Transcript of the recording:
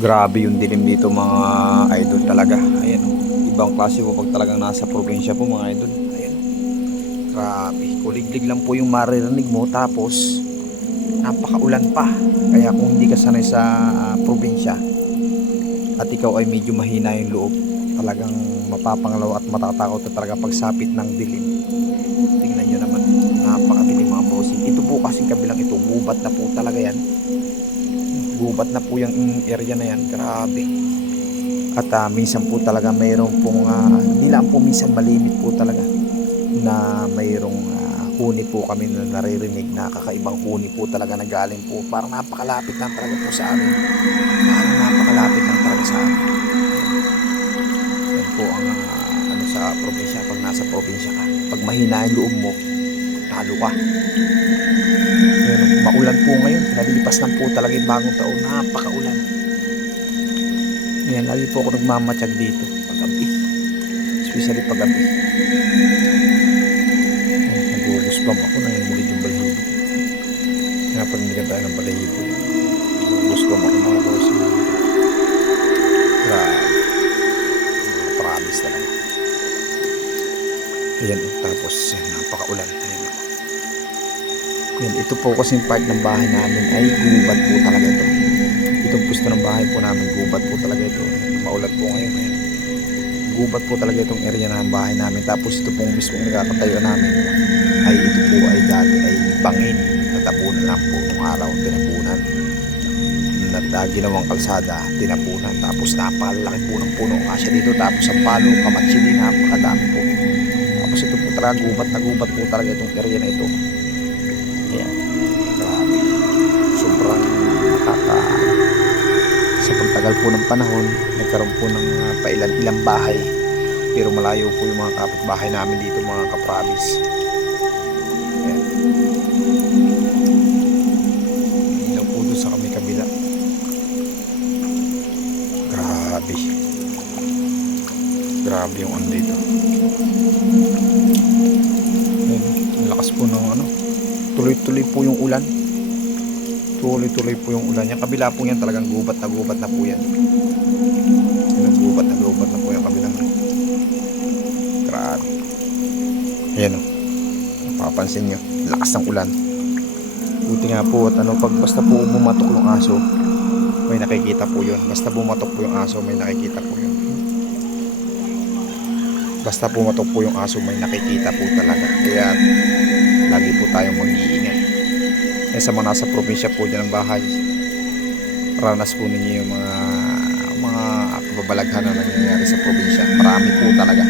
Grabe yung dilim dito mga idol talaga. Ayan oh. Ibang klase po pag talagang nasa probinsya po mga idol. Ayan. Grabe. Kuliglig lang po yung maririnig mo tapos napakaulan pa. Kaya kung hindi ka sanay sa probinsya at ikaw ay medyo mahina yung loob, talagang mapapangalaw at matatakot na talaga pagsapit ng dilim. Tingnan nyo naman. Napakadilim mga bossing. Ito po kasing kabilang ito. Gubat na po talaga yan. Gubat na po yung area na yan. Grabe. At minsan po talaga mayroon pong hindi lang po minsan malimit po talaga na mayroong huni po kami na naririnig na kakaibang huni po talaga na galing po. Parang napakalapit lang talaga po sa amin. Parang napakalapit lang talaga sa amin. Yan po ang ano sa probinsya. Pag nasa probinsya ka, pag mahina yung loob mo, talo ka. Maulan po ngayon, nalilipas lang po talaga yung bagong taon. Napakaulan. Yan, lagi po ako nagmamatsyag dito paggabi, especially paggabi. Nag-uusbam ako na yung mulit yung balahibo. Pinapanigan tayo ng balahibo. Nag-uusbam ako mga boss. Grabe. Promise talaga. Ayan, tapos napakaulan. Ayan. Yan, ito po kasing part ng bahay namin ay gubat po talaga ito. Itong pusto ng bahay po namin, gubat po talaga ito. Maulan po ngayon. Ayan. Gubat po talaga itong area ng bahay namin. Tapos ito pong mismo nagkakatayo namin ay ito po ay dati ay bangin. Natapunan lang po nung araw, tinapunan. Ginawang kalsada, tinapunan. Tapos napakalaki po ng puno kasya dito. Tapos ang palo, kamatsili, napakadami po. Tapos ito po talaga, gubat na gubat po talaga itong area na ito. Ayan. Grabe. Sobrang sa pagtagal po ng panahon, nagkaroon po ng pailan-ilang bahay. Pero malayo po yung mga kapitbahay namin dito mga kaprabis. Ayan. Ilaw po doon sa kami kabila. Grabe. Grabe yung ano dito. Ayan. Ang lakas po ng ano. Tuloy-tuloy po yung ulan. Tuloy-tuloy po yung ulan. Yung kabila po yan talagang gubat na po yan. Gubat na po yung kabilang. Grabe. Ayan o. Mapapansin nyo. Lakas ng ulan. Buti nga po at ano, pag basta po bumatok yung aso, may nakikita po yun. Basta bumatok po yung aso, may nakikita po yun. Basta pumatok po yung aso, may nakikita po talaga. Kaya lagi po tayong mag-iingat. Eh sa mga nasa probinsya po dyan ng bahay, ranas po ninyo yung mga kababalaghan na nangyayari sa probinsya. Marami po talaga.